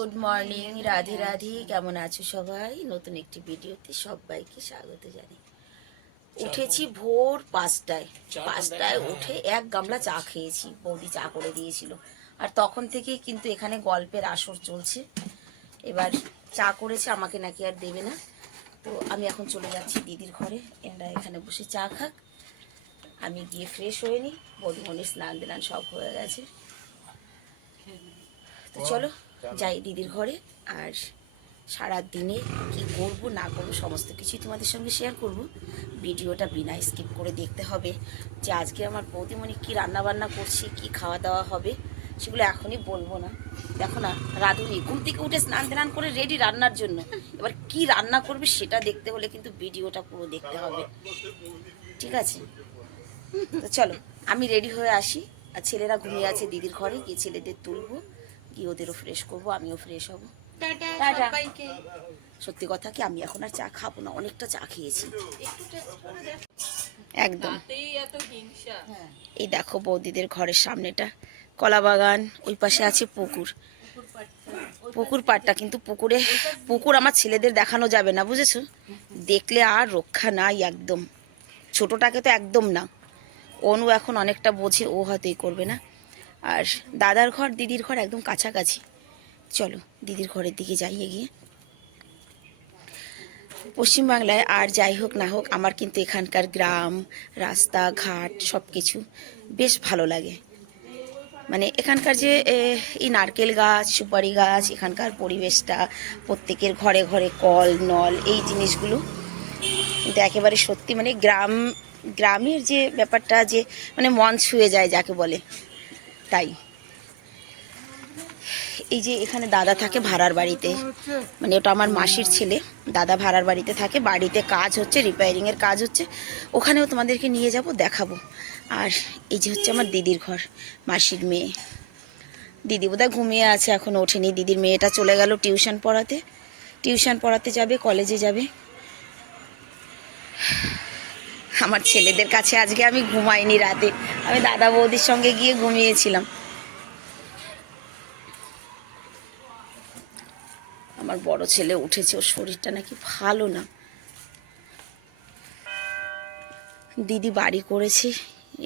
Good morning Radhe Radhe কেমন আছো সবাই? নতুন একটি ভিডিওতে সবাইকে স্বাগত জানি উঠেছি ভোর পাঁচটায়। পাঁচটায় উঠে এক গামলা চা খেয়েছি বৌদি চা করে দিয়েছিল। আর তখন থেকেই কিন্তু এখানে গল্পের আসর চলছে। এবার চা করেছে আমাকে নাকি আর দেবে না। তো আমি এখন চলে যাচ্ছি দিদির ঘরে এরা এখানে বসে চা খাক। আমি গিয়ে ফ্রেশ হয়ে নিই বৌদি মনে স্নান দিলান সব হয়ে গেছে। তো চলো যাই দিদির ঘরে, আর সারা দিনে কি করব, না করব, সমস্ত কিছুই তোমাদের সঙ্গে শেয়ার করব। ভিডিওটা বিনা স্কিপ করে দেখতে হবে যে আজকে আমার বৌদিমণি কি রান্না বান্না করছি, কি খাওয়া দাওয়া হবে, সেগুলো এখনই বলব না। দেখো না, রাঁধুনি, ঘুম থেকে উঠে স্নান টান করে রেডি রান্নার জন্য। এবার কি রান্না করবে সেটা দেখতে হলে কিন্তু ভিডিওটা পুরো দেখতে হবে। ঠিক আছে? তো চলো, আমি রেডি হয়ে আসি। আর ছেলেরা ঘুমিয়ে আছে দিদির ঘরে, গিয়ে ছেলেদের তুলবো। গিয়ে ওদেরও ফ্রেশ করব আমিও ফ্রেশ হব। টাটা। সত্যি কথা কি আমি এখন আর চা খাব না অনেকটা চা খেয়েছি। একদম। এই দেখো বৌদিদের ঘরের সামনেটা কলা বাগান ওই পাশে আছে পুকুর। পুকুর পাড়টা। কিন্তু পুকুরে পুকুর আমার ছেলেদের দেখানো যাবে না বুঝেছ? দেখলে আর রক্ষা নাই একদম। ছোটটাকে তো একদম না। অনু এখন অনেকটা বোঝে ও হয়তো করবে না। আর দাদার ঘর, দিদির ঘর একদম কাছাকাছি। চলো, দিদির ঘরের দিকে যাই এগিয়ে। পশ্চিমবাংলায় আর যাই হোক না হোক, আমার কিন্তু এখানকার গ্রাম, রাস্তা, ঘাট সব কিছু বেশ ভালো লাগে। মানে এখানকার যে এই নারকেল গাছ, সুপারি গাছ, এখানকার পরিবেশটা, প্রত্যেকের ঘরে ঘরে কল, নল, এই জিনিসগুলো কিন্তু একেবারে সত্যি মানে গ্রাম, গ্রামের যে ব্যাপারটা যে মানে মন ছুঁয়ে যায় যাকে বলে। তাই। এই যে এখানে দাদা থাকে ভাড়ার বাড়িতে। মানে ওটা আমার মাসির ছেলে। দাদা ভাড়ার বাড়িতে থাকে। বাড়িতে কাজ হচ্ছে রিপেয়ারিংয়ের কাজ হচ্ছে। ওখানেও তোমাদেরকে নিয়ে যাব, দেখাবো। আর এই যে হচ্ছে আমার দিদির ঘর, মাসির মেয়ে। দিদি বোধহয় ঘুমিয়ে আছে, এখন ওঠেনি। দিদির মেয়েটা চলে গেল টিউশন পড়াতে। টিউশন পড়াতে যাবে, কলেজে যাবে। আমার ছেলেদের কাছে আজকে আমি ঘুমাইনি রাতে। আমি দাদা বৌদির সঙ্গে গিয়ে ঘুমিয়েছিলাম। আমার বড় ছেলে উঠেছে, ওর শরীরটা নাকি ভালো না। দিদি বাড়ি করেছে,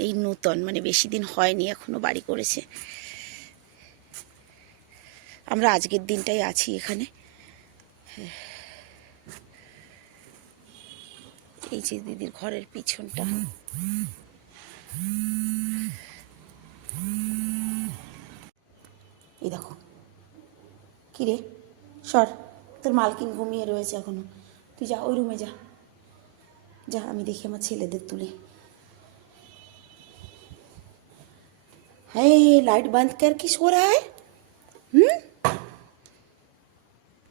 এই নূতন মানে বেশি দিন হয়নি, এখনও বাড়ি করেছে। আমরা আজকের দিনটাই আছি এখানে। এই যে দিদির ঘরের পিছনটা। এই দেখো। কিরে সর, তোর মালকিন ঘুমিয়ে রয়েছে এখনও। তুই যা, ওই রুমে যা। যা, আমি দেখি আমার ছেলেদের তুলে। হ্যাঁ লাইট বন্ধ কর কি সো রা হ্যাঁ হুম?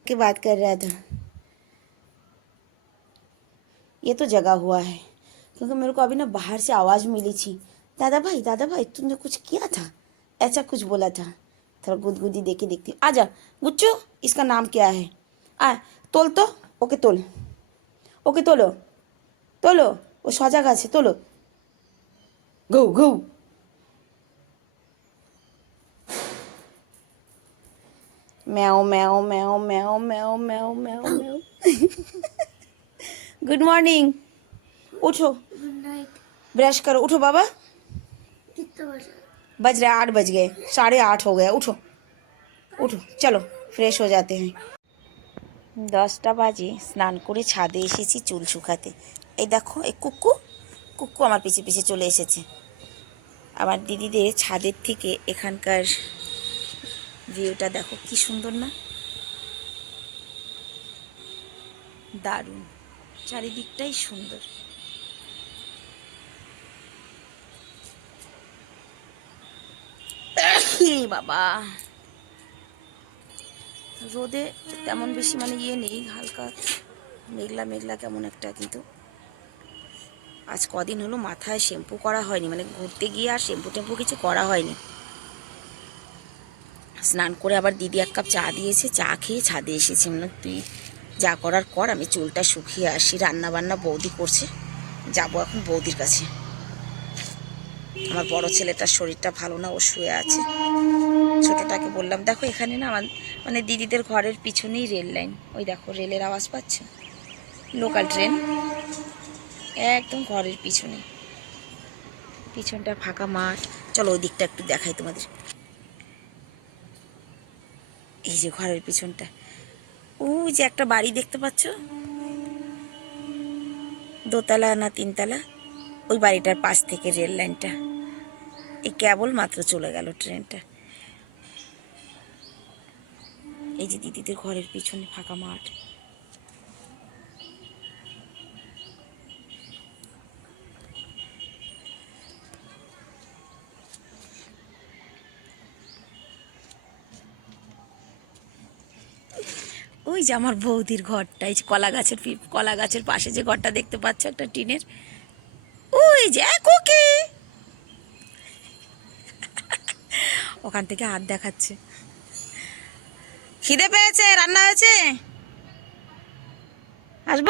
কে বাত কর রা ये तो जगा हुआ है क्योंकि मेरे को अभी ना बाहर से आवाज़ मिली थी दादा भाई दादा भाई तुमने कुछ किया था ऐसा कुछ बोला था थोड़ा गुदगुदी देके देखती हूँ। आजा गुच्चू इसका नाम क्या है आ तोल तो ओके तोल ওকে তোলো তোলো ও সজাগ আছে তোলো গৌ গৌ ম্যাও ম্যাও ম্যাও ম্যাও ম্যাও ম্যাও ম্যাও ম্যাও गुड मॉर्निंग उठो ब्रश करो उठो बाबा बज रहे आठ बज गए साढ़े आठ हो गया उठो उठो चलो फ्रेश हो जाते हैं দশটা বাজে স্নান করে ছাদে এসেছি চুল শুকাতে এই দেখো এই কুকু কুকু আমার পিছে পিছে চলে এসেছে আমার দিদিদের ছাদের থেকে এখানকার ভিউটা দেখো কি সুন্দর না দারুণ চারিদিকটাই সুন্দর। বাবা। রোদে তেমন বেশি মানে ইয়ে নেই, হালকা মেঘলা মেঘলা কেমন একটা কিন্তু। আজ কদিন হলো মাথায় শ্যাম্পু করা হয়নি মানে ঘুরতে গিয়ে আর শ্যাম্পু টেম্পু কিছু করা হয়নি। স্নান করে আবার দিদি এক কাপ চা দিয়েছে, চা খেয়ে ছাদে এসেছি। মানে তুই যা করার কর, আমি চুলটা শুকিয়ে আসি। রান্না বান্না বৌদি করছে। যাব এখন বৌদির কাছে। আমার বড় ছেলেটার শরীরটা ভালো না, ও শুয়ে আছে। ছোটটাকে বললাম, দেখো এখানে না আমার মানে দিদিদের ঘরের পিছনেই রেল লাইন। ওই দেখো, রেলের আওয়াজ পাচ্ছ। Local train. একদম ঘরের পিছনে। পিছনটা ফাঁকা মাঠ। চলো ওই দিকটা একটু দেখাই তোমাদের। এই যে ঘরের পিছনটা। ওই যে একটা বাড়ি দেখতে পাচ্ছ? দোতলা না তিনতলা? ওই বাড়িটার পাশ থেকে রেল লাইনটা। এই কেবল মাত্র চলে গেল ট্রেনটা। এই যে দিদিদের ঘরের পিছনে ফাঁকা মাঠ। ওই যে আমার বৌদির ঘরটা, এই কলা গাছের কলা গাছের পাশে যে ঘরটা দেখতে পাচ্ছ একটা টিনের। ওই যে কোকি ওখান থেকে হাত দেখাচ্ছে। খিদে পেয়েছে? রান্না হয়েছে? আসব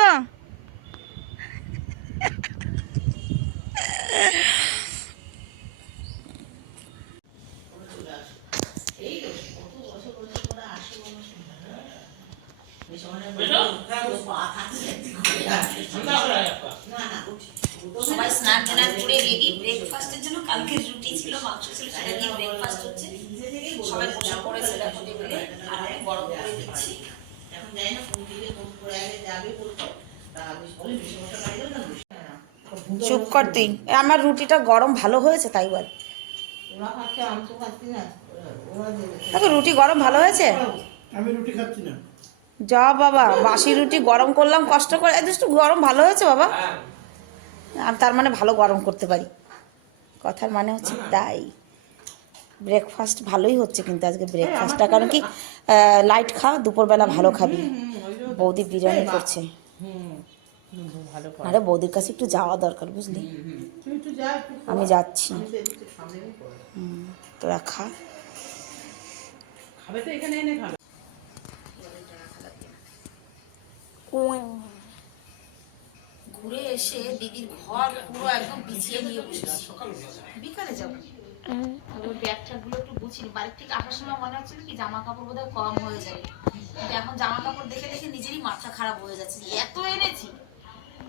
সবাই স্নান টান করে রেডি ব্রেকফাস্টের জন্য কালকে রুটি ছিল মাংস ছিল সেটা দিয়ে ব্রেকফাস্ট হচ্ছে সবাই বসে পড়েছে দেখো টেবিলে আর আমি গরম করে দিচ্ছি এখন যাই না কোন দিকে কোন করে আগে যাবে বলতো তা আমি বলি বেশি মশা বাড়ি না চুপ কর তুই। আমার রুটিটা গরম ভালো হয়েছে তাই বল। দেখো রুটি গরম ভালো হয়েছে? আমি রুটি খাচ্ছি না। যা বাবা বাসি রুটি গরম করলাম কষ্ট করে। একটু গরম ভালো হয়েছে বাবা? আর তার মানে ভালো গরম করতে পারি। কথার মানে হচ্ছে তাই। ব্রেকফাস্ট ভালোই হচ্ছে কিন্তু আজকে ব্রেকফাস্টটা কারণ কি লাইট খা দুপুরবেলা ভালো খাবি। বৌদি বিরিয়ানি করছে। আরে বৌদির কাছে একটু যাওয়া দরকার বুঝলি? আমি যাচ্ছি। তো এদিকে সামনে করে হুম, তোরা খা। খাবে তো এখানে এনে খাবে। ঘুরে এসে দিদির ঘর পুরো একদম বিছিয়ে নিয়ে বসেছি। বিকালে যাব। ওই ব্যাগ ট্যাগগুলো একটু গুছিয়ে বাড়ির থেকে আসার সময় মনে হচ্ছিল কি জামা কাপড় বোধহয় কম হয়ে যাবে। কিন্তু এখন জামা কাপড় দেখে দেখে নিজেরই মাথা খারাপ হয়ে যাচ্ছে। এত এনেছি।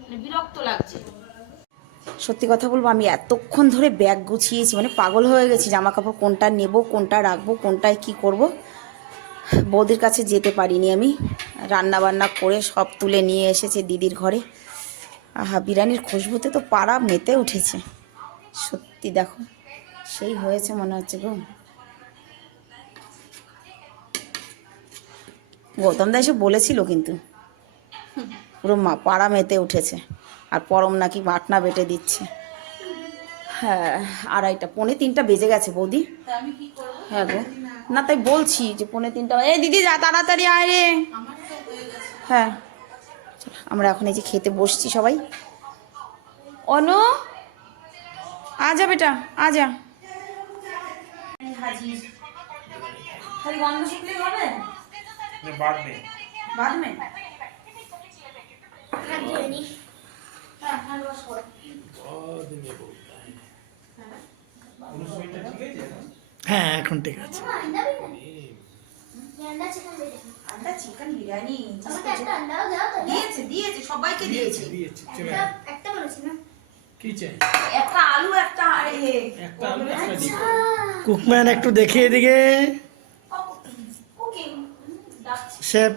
মানে বিরক্ত লাগছে। সত্যি কথা বলব, আমি এতক্ষণ ধরে ব্যাগ গুছিয়েছি মানে পাগল হয়ে গেছি জামা কাপড় কোনটা নেব, কোনটা রাখব, কোনটায় কি করব। বৌদির কাছে যেতে পারিনি আমি। রান্না বান্না করে সব তুলে নিয়ে এসেছে দিদির ঘরে। আহা, বিরিয়ানির খুশবুতে তো পাড়া মেতে উঠেছে। সত্যি দেখো, সেই হয়েছে মনে হচ্ছে গো। গৌতম দা এসে বলেছিল কিন্তু। পুরো মা পাড়া মেতে উঠেছে। আর পরম নাকি বাটনা বেটে দিচ্ছে। হ্যাঁ আড়াইটা পৌনে তিনটা বেজে গেছে বৌদি। হ্যাঁ গো। না তাই বলছি যে পৌনে তিনটা এই দিদি যা তাড়াতাড়ি আয় রে। হ্যাঁ। আমরা এখন এই যে খেতে বসছি সবাই। অনু আজা বেটা আজা খালি গন্ধ শুকলেই হবে? বাদ মে হ্যাঁ এখন ঠিক আছে আন্ডা চিকেন বিরিয়ানি দিয়েছে দিয়েছে সবাইকে দিয়েছে দিয়েছি চলে কি চাই একটা আলু একটা একটা আলু কুকম্যান একটু দেখে এদিকে ওকে ডাকছি শেফ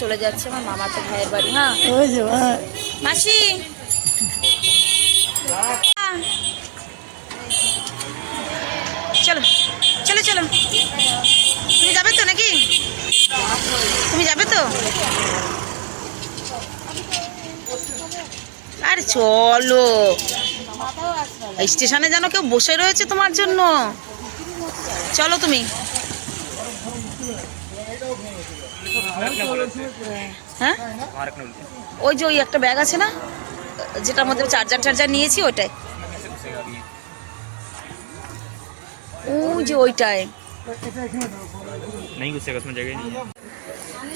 চলে যাচ্ছে আমার মামা তো ভাইয়ের বাড়ি হ্যাঁ? মাসি! চলো চলো চলো। তুমি যাবে তো নাকি? তুমি যাবে তো? আরে চলো। স্টেশনে যেন কেউ বসে রয়েছে তোমার জন্য। চলো তুমি। হ্যাঁ? ওই যে ওই একটা ব্যাগ আছে না? যেটার মধ্যে চার্জার টার্জার নিয়েছি ওইটাই। ওই যে ওইটাই।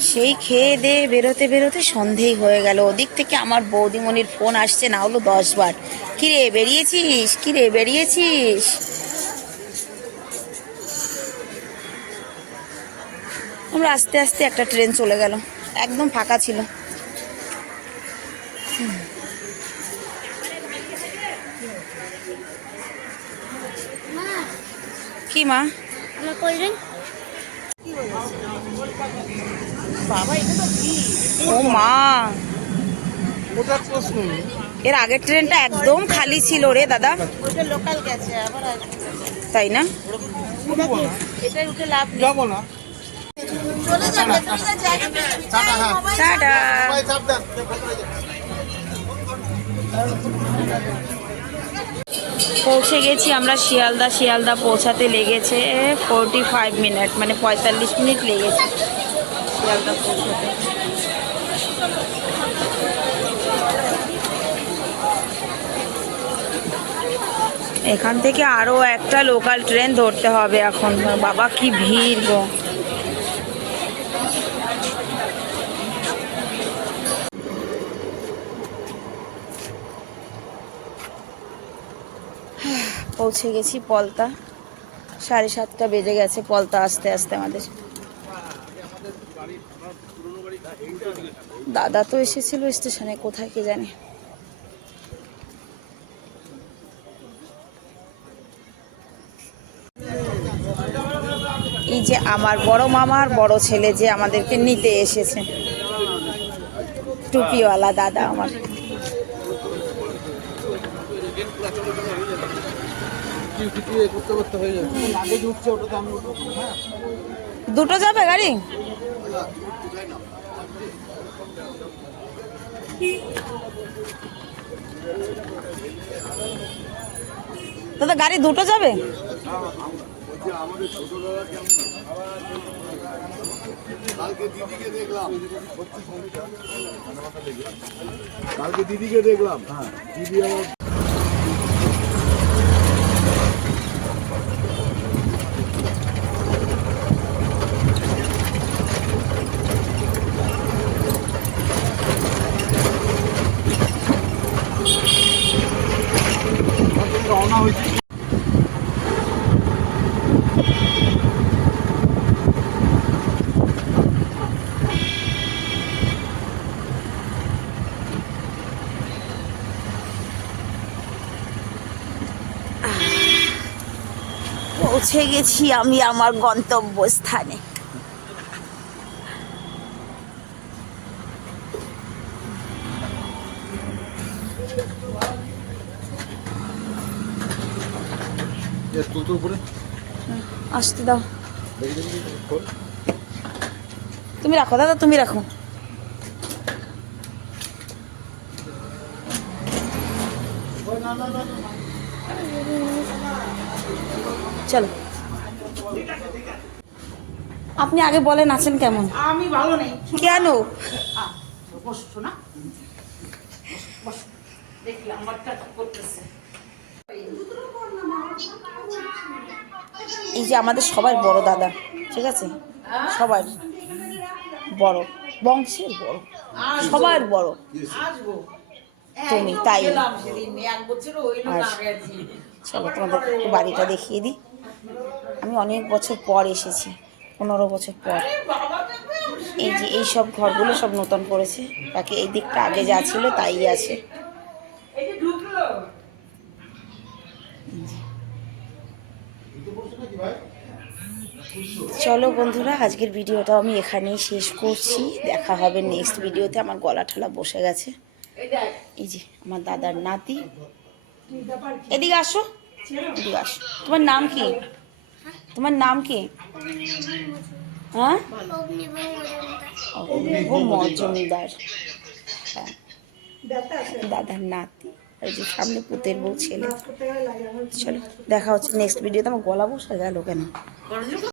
সেই খেয়ে দে বেরোতে বেরোতে সন্ধেই হয়ে গেল। ওদিক থেকে আমার বৌদিমণির ফোন আসছে না হলো দশ বার কিরে বেরিয়েছিস? কিরে বেরিয়েছিস? আমরা আস্তে আস্তে একটা ট্রেন চলে গেল। একদম ফাঁকা ছিল। কি মা? ও মা। এর আগের ট্রেনটা একদম খালি ছিল রে দাদা। লোকাল গেছে তাই না? এটাই উঠে লাভ না। পৌঁছে গেছি আমরা শিয়ালদা শিয়ালদা পৌঁছাতে লেগেছে ফোরটি ফাইভ মিনিট মানে পঁয়তাল্লিশ মিনিট লেগেছে শিয়ালদা পৌঁছাতে। এখান থেকে আরও একটা লোকাল ট্রেন ধরতে হবে এখন। বাবা কি ভিড় গো। পৌঁছে গেছি পলতা। সাড়ে সাতটা বেজে গেছে পলতা আস্তে আস্তে আমাদের। দাদা তো এসেছিল স্টেশনে, কোথায় কে জানে। এই যে আমার বড় মামার বড় ছেলে যে আমাদেরকে নিতে এসেছে। টুপিওয়ালা দাদা আমার। করতে করতে হয়ে যাবে। আগে ওটাতে আমি হ্যাঁ? দুটো যাবে গাড়ি? দাদা গাড়ি দুটো যাবে? কালকে দিদিকে দেখলাম। কালকে দিদিকে দেখলাম। হ্যাঁ দিদি আমার পৌঁছে গেছি আমি আমার গন্তব্যস্থানে। আসতে দাও। তুমি রাখো দাদা তুমি রাখো। চলো। আপনি আগে বলেন আছেন কেমন? আমি ভালো নেই। কেন? এই যে আমাদের সবার বড় দাদা ঠিক আছে? সবার বড় বংশের বড় সবার বড়। আসব। তুমি, তাই। চলো তোমাদের একটু বাড়িটা দেখিয়ে দিই। আমি অনেক বছর পর এসেছি পনেরো বছর পর। এই যে এই সব ঘরগুলো সব নতুন করেছে বাকি এই দিকটা আগে যা ছিল তাই আছে। চলো বন্ধুরা আজকের ভিডিওটা আমি এখানেই শেষ করছি। দেখা হবে নেক্সট ভিডিওতে আমার গলা ঠলা বসে গেছে। এই যে আমার দাদার নাতি। এদিকে আসো। এদিকে আসো। তোমার নাম কি? তোমার নাম কি? হ্যাঁ? মজুমদার। হ্যাঁ। দাদার নাতি। এই যে সামনে পুতের বউ ছেলে। চলো দেখা হচ্ছে। নেক্সট ভিডিওতে আমার গলা বসে গেল কেন?